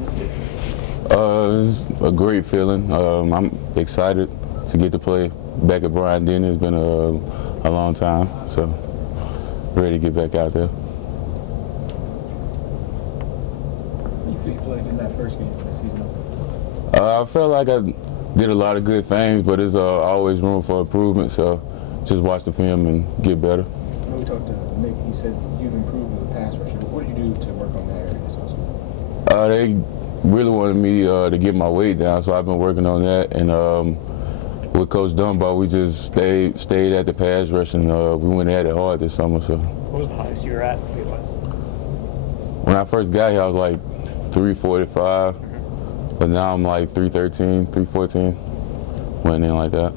starting to see? It's a great feeling. I'm excited to get to play back at Bryant-Denny. It's been a long time, so ready to get back out there. How do you feel you played in that first game this season? I felt like I did a lot of good things, but there's always room for improvement, so just watch the film and get better. When we talked to Nick, he said you've improved with the pass rusher. What did you do to work on that area this offseason? They really wanted me to get my weight down, so I've been working on that. And with Coach Dunbar, we just stayed at the pass rush, and we went at it hard this summer. So. What was the highest you were at weight-wise? When I first got here, I was like 345, but now I'm like 313, 314, went in like that.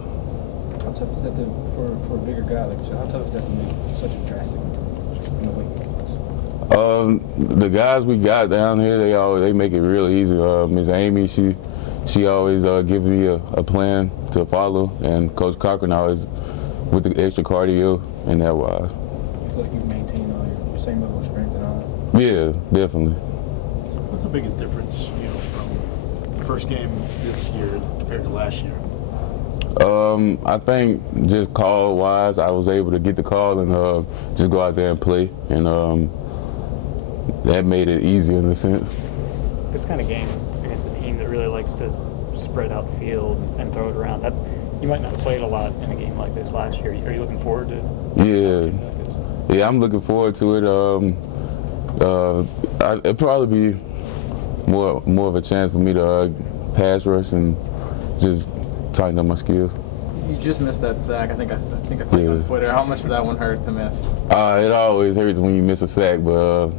How tough is that for a bigger guy like you? How tough is that to make such a drastic improvement in the weight class? The guys we got down here, they make it real easy. Miss Amy, she always gives me a plan to follow, and Coach Cochran always with the extra cardio and that wise. You feel like you've maintained all your same level of strength and all that? Yeah, definitely. What's the biggest difference, from the first game this year compared to last year? I think just call-wise, I was able to get the call and just go out there and play, and that made it easier in a sense. This kind of game against a team that really likes to spread out the field and throw it around, that you might not have played a lot in a game like this last year. Are you looking forward to Yeah. Yeah, I'm looking forward to it. It'll probably be more of a chance for me to pass rush and just tighten up my skills. You just missed that sack. I think I saw you on Twitter. How much did that one hurt to miss? It always hurts when you miss a sack, but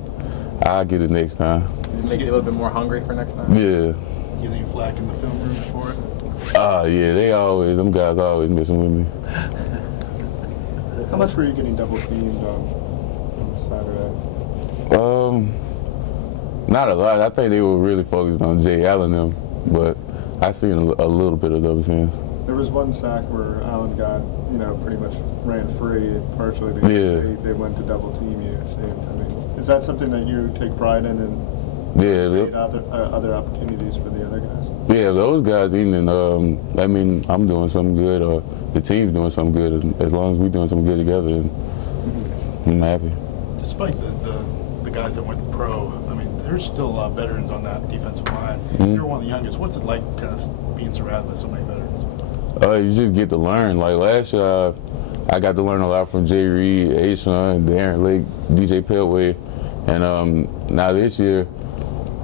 I'll get it next time. Does it make you a little bit more hungry for next time? Yeah. Get any flack in the film room for it? Yeah, them guys always messing with me. How much were you getting double teamed on Saturday? Not a lot. I think they were really focused on Jay Allen them, but I seen a little bit of those hands. There was one sack where Allen got, pretty much ran free. Partially, they went to double team you. Is that something that you take pride in, and other opportunities for the other guys? Yeah, those guys eating, and I'm doing something good, or the team's doing something good. And as long as we're doing something good together, and I'm happy. Despite the guys that went pro, there's still a lot of veterans on that defensive line. Mm-hmm. You're one of the youngest. What's it like kind of being surrounded by so many veterans? You just get to learn. Like last year, I got to learn a lot from Jay Reed, Aishan, Darren Lake, DJ Pelway, and now this year,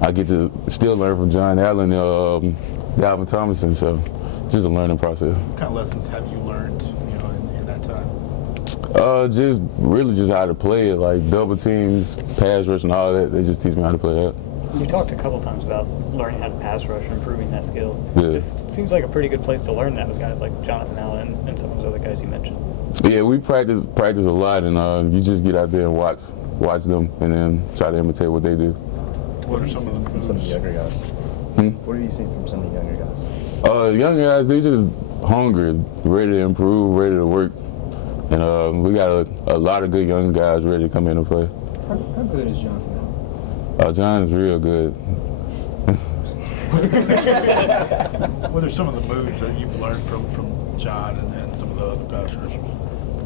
I get to still learn from John Allen, Dalvin Thomason. So, just a learning process. What kind of lessons have you learned, in that time? Just how to play it, like double teams, pass rush, and all that. They just teach me how to play that. You talked a couple times about learning how to pass rush and improving that skill. Yeah. This seems like a pretty good place to learn that with guys like Jonathan Allen and some of those other guys you mentioned. Yeah, we practice a lot, and you just get out there and watch them, and then try to imitate what they do. What are some of from some of the younger guys? What have you seen from some of the younger guys? Younger guys, they just hungry, ready to improve, ready to work. And we got a lot of good young guys ready to come in and play. How good is Jonathan now? John's real good. What are some of the moves that you've learned from John and some of the other pass rushers?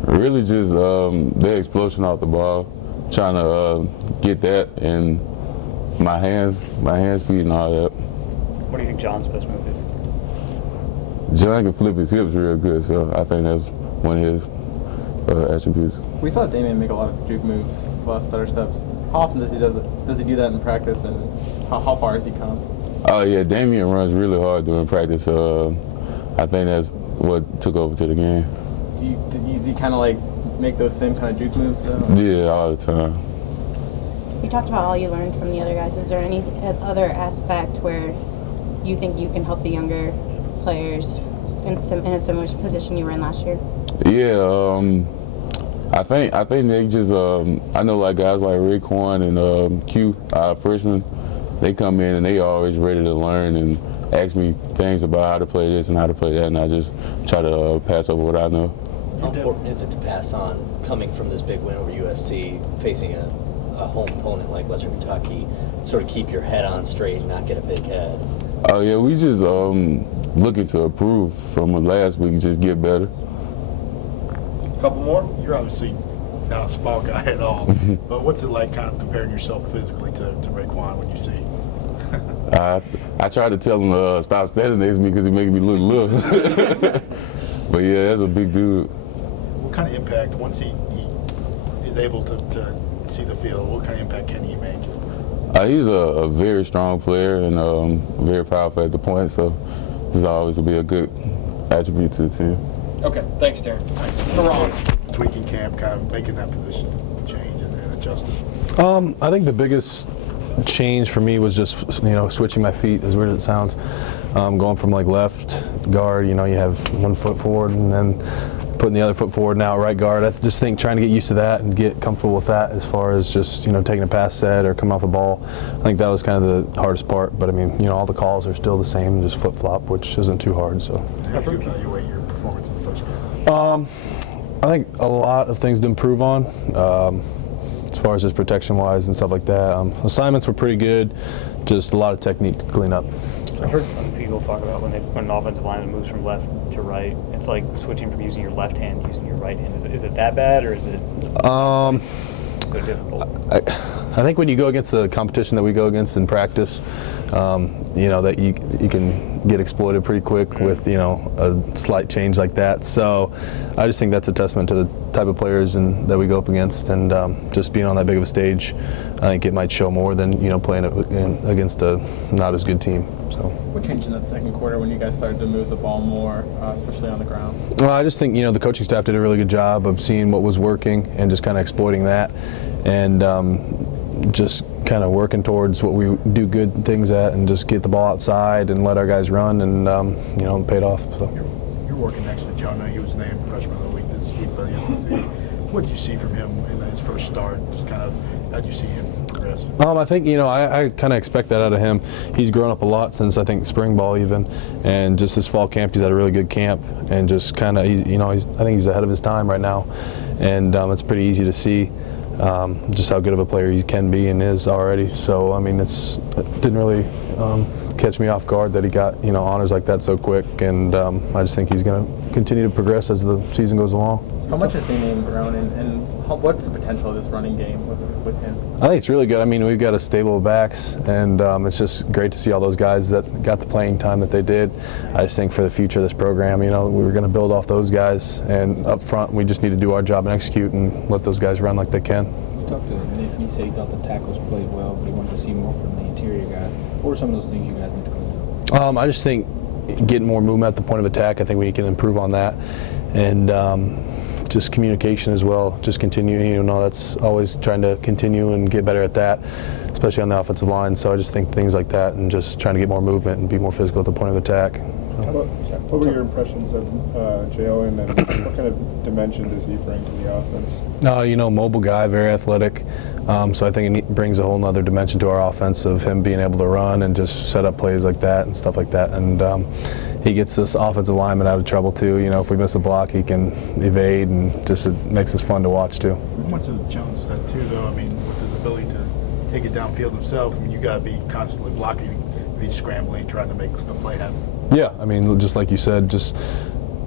Really just their explosion off the ball, trying to get that, and my hand speed and all that. What do you think John's best move is? John can flip his hips real good, so I think that's one of his attributes. We saw Damian make a lot of juke moves, a lot of stutter steps. How often does he do that in practice, and how far has he come? Oh yeah, Damian runs really hard during practice. I think that's what took over to the game. Does he kind of like make those same kind of juke moves though? Yeah, all the time. You talked about all you learned from the other guys. Is there any other aspect where you think you can help the younger players in a similar position you were in last year? Yeah, I think they just I know like guys like Raekwon and Q, freshmen, they come in and they always ready to learn and ask me things about how to play this and how to play that, and I just try to pass over what I know. How important is it to pass on coming from this big win over USC, facing a a home opponent like Western Kentucky sort of keep your head on straight and not get a big head? Oh yeah, we just looking to improve from last week, just get better. Couple more. You're obviously not a small guy at all, but what's it like kind of comparing yourself physically to Raekwon when you see? I tried to tell him stop standing next to me because he making me look little. But yeah, that's a big dude. What kind of impact, once he is able to see the field, what kind of impact can he make? He's a very strong player and very powerful at the point, so this always will be a good attribute to the team. Okay, thanks, Darren. Da'Ron. Tweaking camp, kind of making that position change and adjusting. I think the biggest change for me was just switching my feet, as weird as it sounds. Going from like left guard, you have 1 foot forward and then putting the other foot forward now right guard. I just think trying to get used to that and get comfortable with that as far as just taking a pass set or coming off the ball. I think that was kind of the hardest part, but I mean all the calls are still the same, just flip flop, which isn't too hard. So how do you evaluate your performance in the first game? I think a lot of things to improve on. As far as just protection-wise and stuff like that. Assignments were pretty good, just a lot of technique to clean up. I've heard some people talk about when an offensive lineman moves from left to right, it's like switching from using your left hand to using your right hand. Is it that bad, or is it so difficult? I think when you go against the competition that we go against in practice, that you can get exploited pretty quick with a slight change like that. So I just think that's a testament to the type of players that we go up against, and just being on that big of a stage, I think it might show more than playing against a not as good team. So what changed in that second quarter when you guys started to move the ball more, especially on the ground? Well, I just think the coaching staff did a really good job of seeing what was working and just kind of exploiting that, and just kind of working towards what we do good things at, and just get the ball outside and let our guys run, and it paid off. So. You're working next to Jonah. He was named Freshman of the Week this week by the SEC. What did you see from him in his first start? Just kind of how did you see him progress? I think I kind of expect that out of him. He's grown up a lot since I think spring ball even, and just this fall camp he's had a really good camp, and just kind of I think he's ahead of his time right now, and it's pretty easy to see. Just how good of a player he can be and is already. So I mean, it didn't really catch me off guard that he got honors like that so quick, and I just think he's going to continue to progress as the season goes along. How much has he grown, and what's the potential of this running game with him? I think it's really good. I mean, we've got a stable of backs, and it's just great to see all those guys that got the playing time that they did. I just think for the future of this program, we were going to build off those guys, and up front, we just need to do our job and execute and let those guys run like they can. We talked to Nick, and he said he thought the tackles played well, but he wanted to see more from the interior guy. What are some of those things you guys need to clean up? I just think getting more movement at the point of attack, I think we can improve on that, and just communication as well. Just continue, that's always trying to continue and get better at that, especially on the offensive line. So I just think things like that, and just trying to get more movement and be more physical at the point of attack. What were your impressions of Jalen, and what kind of dimension does he bring to the offense? Mobile guy, very athletic. So I think it brings a whole nother dimension to our offense of him being able to run and just set up plays like that and stuff like that. And he gets this offensive lineman out of trouble too. If we miss a block, he can evade, and just it makes us fun to watch too. How much of the challenge is that too, though? I mean, with his ability to take it downfield himself, you got to be constantly blocking, be scrambling, trying to make a play happen. Yeah, I mean, just like you said, just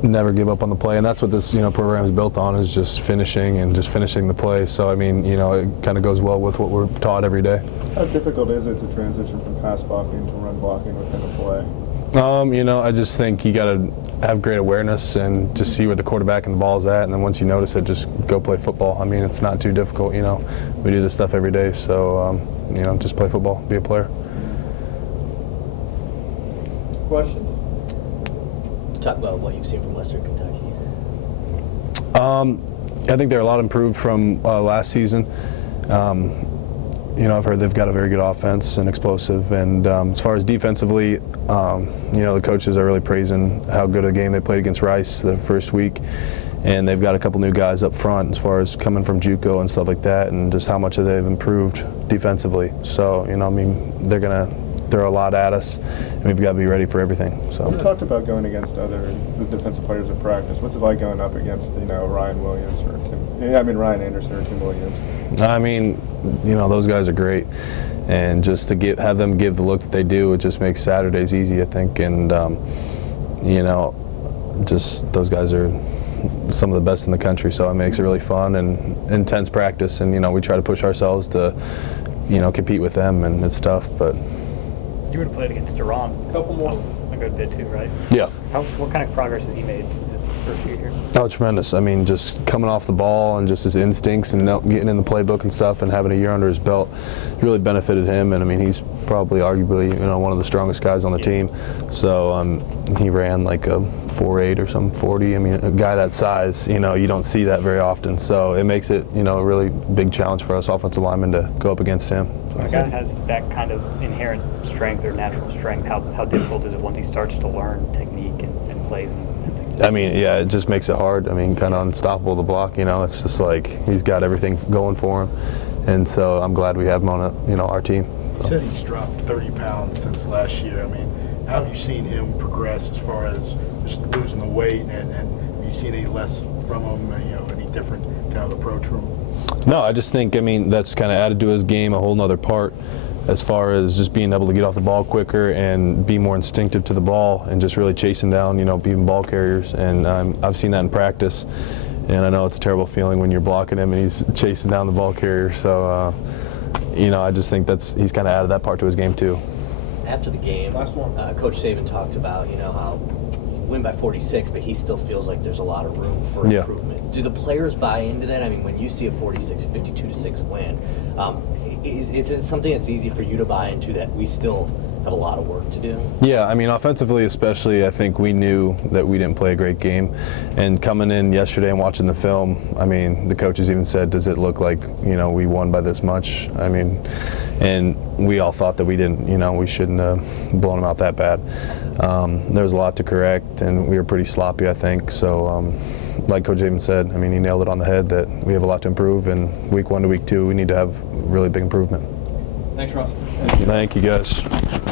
never give up on the play, and that's what this program is built on, is just finishing and just finishing the play. So I mean, it kind of goes well with what we're taught every day. How difficult is it to transition from pass blocking to run blocking within a play? I just think you got to have great awareness and just see where the quarterback and the ball is at, and then once you notice it, just go play football. I mean, it's not too difficult. We do this stuff every day, so just play football, be a player. Questions? To talk about what you've seen from Western Kentucky. I think they're a lot improved from last season. I've heard they've got a very good offense and explosive. And as far as defensively, the coaches are really praising how good a game they played against Rice the first week. And they've got a couple new guys up front as far as coming from JUCO and stuff like that, and just how much they've improved defensively. So, they're going to throw a lot at us, and we've got to be ready for everything. So you talked about going against the defensive players at practice. What's it like going up against Ryan Williams or Tim Yeah, I mean Ryan Anderson or Tim Williams. I mean, you know, those guys are great, and just to have them give the look that they do, it just makes Saturdays easy, I think. And you know, just those guys are some of the best in the country, so it makes it really fun and intense practice. And you know, we try to push ourselves to, you know, compete with them, and it's tough. But you would have played against Da'Ron. Couple more. A good bit too, right? yeah. What kind of progress has he made since his first year here? Oh, tremendous. I mean, just coming off the ball and just his instincts and getting in the playbook and stuff and having a year under his belt really benefited him. And I mean, he's probably arguably, you know, one of the strongest guys on the team. So he ran like a 4.8 or something, 40. I mean, a guy that size, you know, you don't see that very often. So it makes it, you know, a really big challenge for us offensive linemen to go up against him. When a guy has that kind of inherent strength or natural strength, how difficult is it once he starts to learn technique and plays and things? I mean, yeah, it just makes it hard. I mean, kind of unstoppable the block. You know, it's just like he's got everything going for him, and so I'm glad we have him on our team. He said he's dropped 30 pounds since last year. I mean, how have you seen him progress as far as just losing the weight, and have you seen any less from him? You know, any different kind of approach from him? No, I just think, I mean, that's kind of added to his game a whole nother part as far as just being able to get off the ball quicker and be more instinctive to the ball and just really chasing down, you know, being ball carriers. And I've seen that in practice, and I know it's a terrible feeling when you're blocking him and he's chasing down the ball carrier. So, you know, I just think he's kind of added that part to his game too. After the game, Coach Saban talked about, you know, how you win by 46, but he still feels like there's a lot of room for improvement. Do the players buy into that? I mean, when you see a 52-6 win, is it something that's easy for you to buy into, that we still have a lot of work to do? Yeah, I mean, offensively especially, I think we knew that we didn't play a great game. And coming in yesterday and watching the film, I mean, the coaches even said, does it look like, you know, we won by this much? I mean, and we all thought that we didn't, you know, we shouldn't have blown them out that bad. There was a lot to correct, and we were pretty sloppy, I think. So, like Coach Saban said, I mean, he nailed it on the head that we have a lot to improve, and week 1 to week 2, we need to have really big improvement. Thanks, Ross. Thank you, guys.